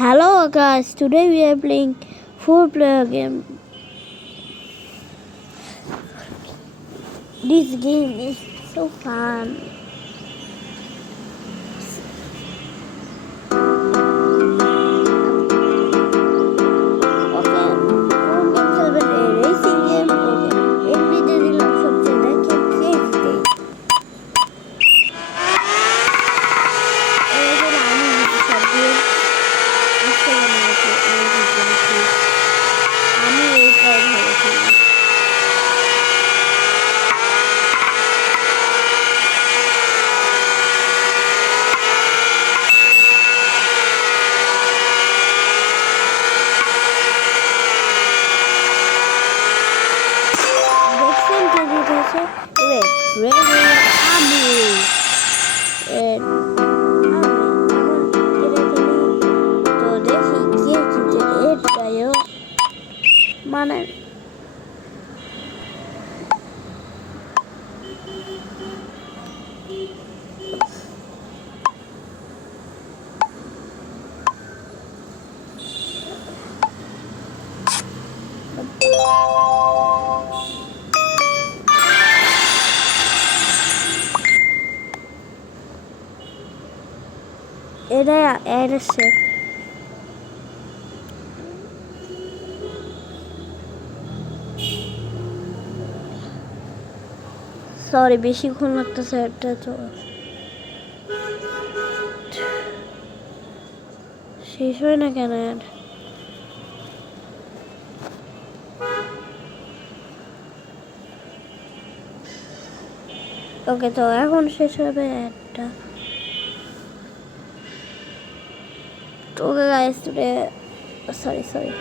Hello guys, today we are playing 4-player game. This game is so fun. মানে এটা এসে সরি বেশিক্ষণ লাগতেছে এটা তো শেষ হয় না কেন ওকে তো এখন শেষ হবে একটা তো guys today sorry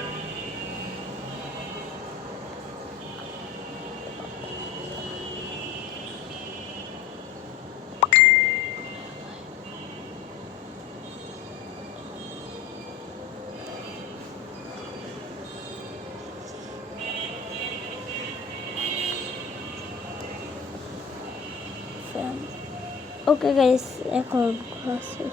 okay guys এখন ক্লাসের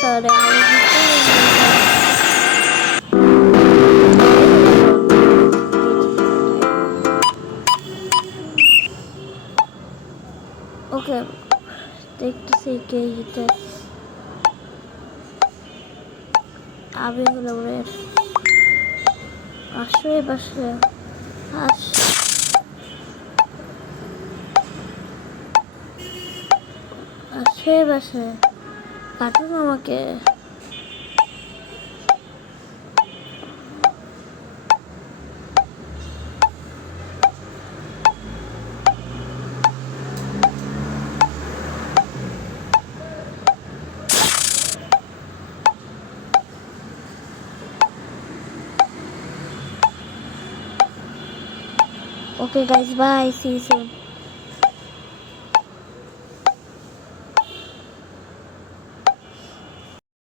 sorry ওকে দেখতেছি কে জিতে আবেগুলো আসলে বাসে বাসে কাটুন আমাকে Okay guys, bye, see you soon.